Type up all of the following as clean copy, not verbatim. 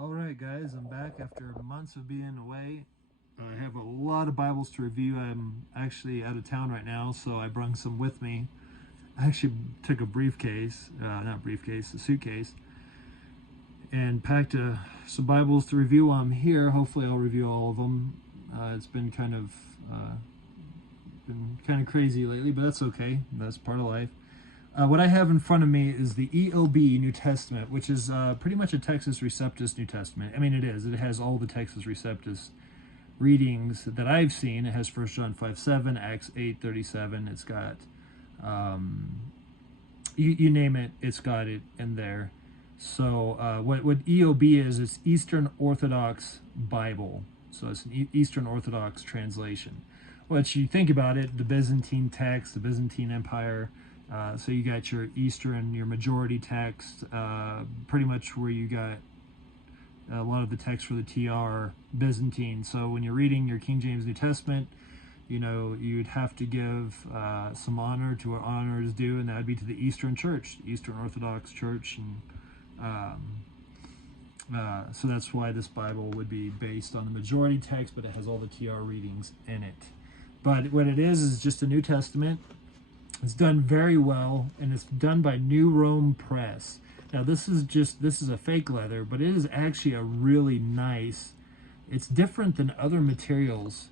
All right, guys, I'm back after months of being away. I have a lot of Bibles to review. I'm actually out of town right now, so I brought some with me. I actually took a briefcase, a suitcase, and packed some Bibles to review while I'm here. Hopefully, I'll review all of them. It's been kind of crazy lately, but that's okay. That's part of life. What I have in front of me is the Eob New Testament, which is pretty much a Textus Receptus New Testament. I mean, it is. It has all the Textus Receptus readings that I've seen. It has 1 John 5:7, Acts 8:37. It's got, you name it, it's got it in there. So what EOB is, it's Eastern Orthodox Bible. So it's an Eastern Orthodox translation. Which you think about it, the Byzantine text, the Byzantine Empire. So you got your Eastern, your majority text, pretty much where you got a lot of the text for the TR Byzantine. So when you're reading your King James New Testament, you know, you'd have to give some honor to what honor is due, and that would be to the Eastern Church, Eastern Orthodox Church. And so that's why this Bible would be based on the majority text, but it has all the TR readings in it. But what it is just a New Testament. It's done very well, and it's done by New Rome Press. Now this is a fake leather, but it is actually a really nice, it's different than other materials.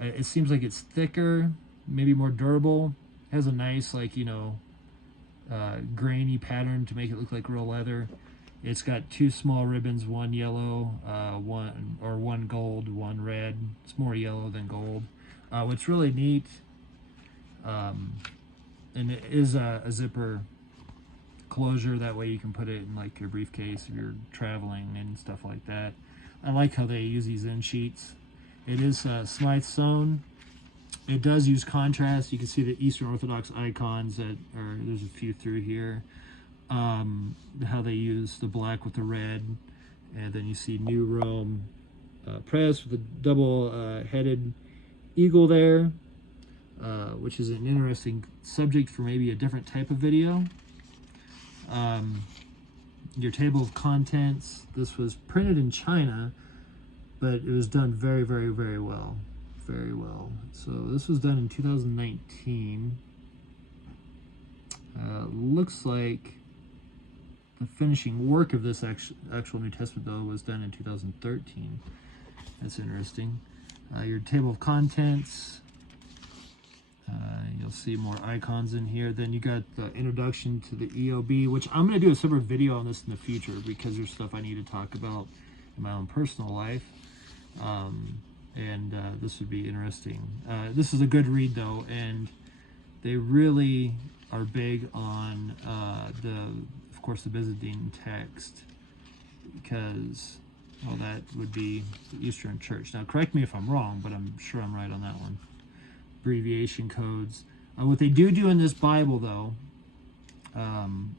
It seems like it's thicker, maybe more durable. It has a nice, like, you know, grainy pattern to make it look like real leather. It's got two small ribbons, one yellow, one gold, one red. It's more yellow than gold. What's really neat, and it is a zipper closure. That way you can put it in like your briefcase if you're traveling and stuff like that. I like how they use these end sheets. It is Smythe sewn. It does use contrast. You can see the Eastern Orthodox icons that are, there's a few through here. How they use the black with the red. And then you see New Rome Press with a double-headed eagle there. Which is an interesting subject for maybe a different type of video. Your table of contents. This was printed in China, but it was done very, very, very well. Very well. So this was done in 2019. Looks like the finishing work of this actual New Testament, though, was done in 2013. That's interesting. Your table of contents. You'll see more icons in here. Then you got the introduction to the EOB, which I'm going to do a separate video on this in the future because there's stuff I need to talk about in my own personal life. This would be interesting. This is a good read, though, and they really are big on, of course, the Byzantine text, because, well, that would be the Eastern Church. Now, correct me if I'm wrong, but I'm sure I'm right on that one. Abbreviation codes. What they do in this Bible, though, and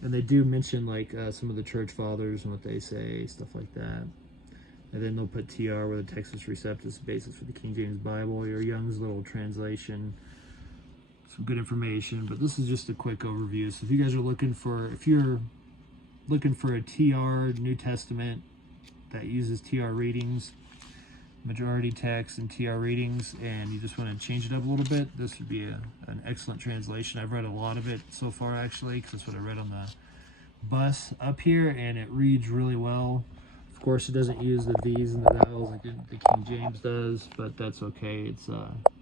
they do mention like some of the church fathers and what they say, stuff like that. And then they'll put TR with the Textus Receptus, basis for the King James Bible, your Young's little translation, some good information. But this is just a quick overview. So if you guys are looking for, if you're looking for a TR New Testament that uses TR readings, majority text and TR readings, and you just want to change it up a little bit, this would be an excellent translation. I've read a lot of it so far, actually, because that's what I read on the bus up here, and it reads really well. Of course, it doesn't use the V's and the thous like the King James does, but that's okay. It's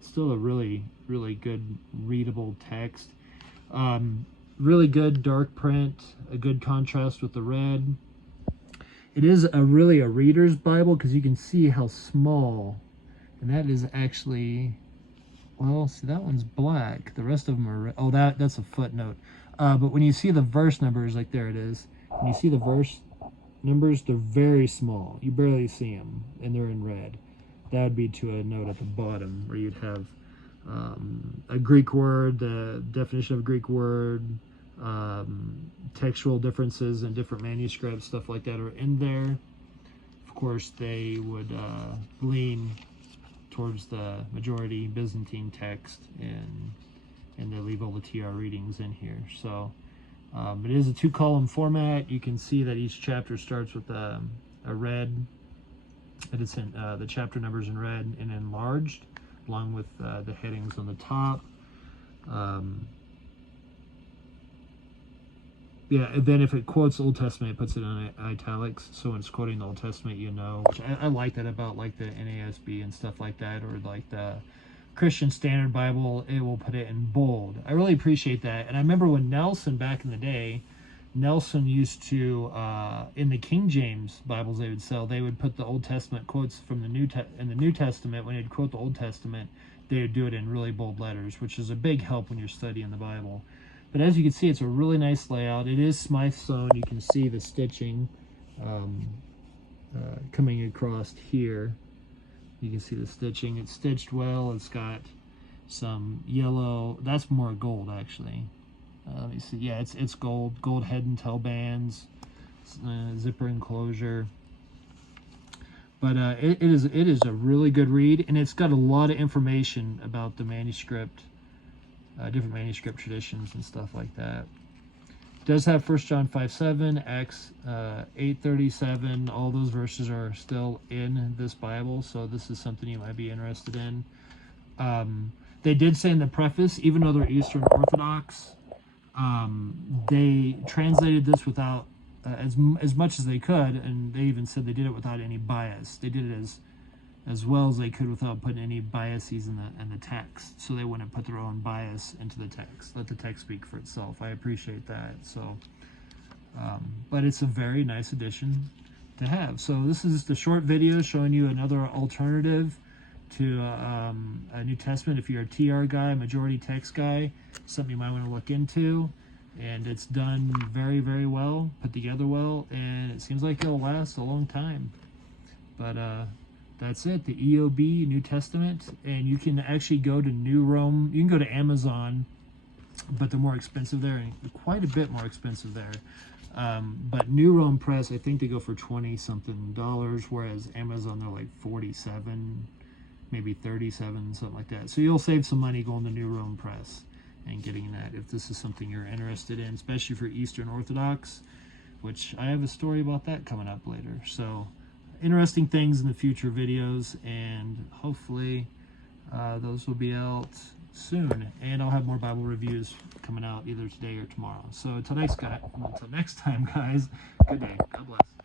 still a really, really good readable text. Really good dark print, a good contrast with the red. It is really a reader's Bible because you can see how small, and that is actually, well, see, that one's black. The rest of them are, oh, that's a footnote. But when you see the verse numbers, like there it is, when you see the verse numbers, they're very small. You barely see them, and they're in red. That would be to a note at the bottom where you'd have a Greek word, the definition of a Greek word, textual differences in different manuscripts, stuff like that are in there. Of course, they would lean towards the majority Byzantine text, and they leave all the TR readings in here. So It is a 2-column format. You can see that each chapter starts with a red. It is in the chapter numbers in red and enlarged, along with the headings on the top. Yeah, and then if it quotes Old Testament, it puts it in italics. So when it's quoting the Old Testament, you know. Which I like that about like the NASB and stuff like that, or like the Christian Standard Bible. It will put it in bold. I really appreciate that. And I remember when Nelson, back in the day, Nelson used to in the King James Bibles they would sell, they would put the Old Testament quotes from the New Testament. When they'd quote the Old Testament, they would do it in really bold letters, which is a big help when you're studying the Bible. But as you can see, it's a really nice layout. It is Smythe sewn. You can see the stitching coming across here. You can see the stitching. It's stitched well. It's got some yellow. That's more gold, actually. Let me see. Yeah, it's gold. Gold head and tail bands, zipper enclosure. But it is a really good read, and it's got a lot of information about the manuscript. Different manuscript traditions and stuff like that. It does have 1 John 5:7, Acts 8:37. All those verses are still in this Bible, so this is something you might be interested in. They did say in the preface, even though they're Eastern Orthodox, they translated this without as much as they could, and they even said they did it without any bias. They did it as well as they could without putting any biases in the text, so they wouldn't put their own bias into the text. Let the text speak for itself. I appreciate that. So, but it's a very nice addition to have. So this is just a short video showing you another alternative to a New Testament. If you're a TR guy, majority text guy, something you might want to look into. And it's done very, very well, put together well, and it seems like it'll last a long time. But that's it, the Eob New Testament. And you can actually go to New Rome. You can go to Amazon, but they're more expensive there, and quite a bit more expensive there. But New Rome Press, I think they go for $20-something, whereas Amazon, they're like 47, maybe 37, something like that. So you'll save some money going to New Rome Press and getting that if this is something you're interested in, especially for Eastern Orthodox, which I have a story about that coming up later. So interesting things in the future videos, and hopefully those will be out soon, and I'll have more Bible reviews coming out either today or tomorrow. So until next time, guys, good day. God bless.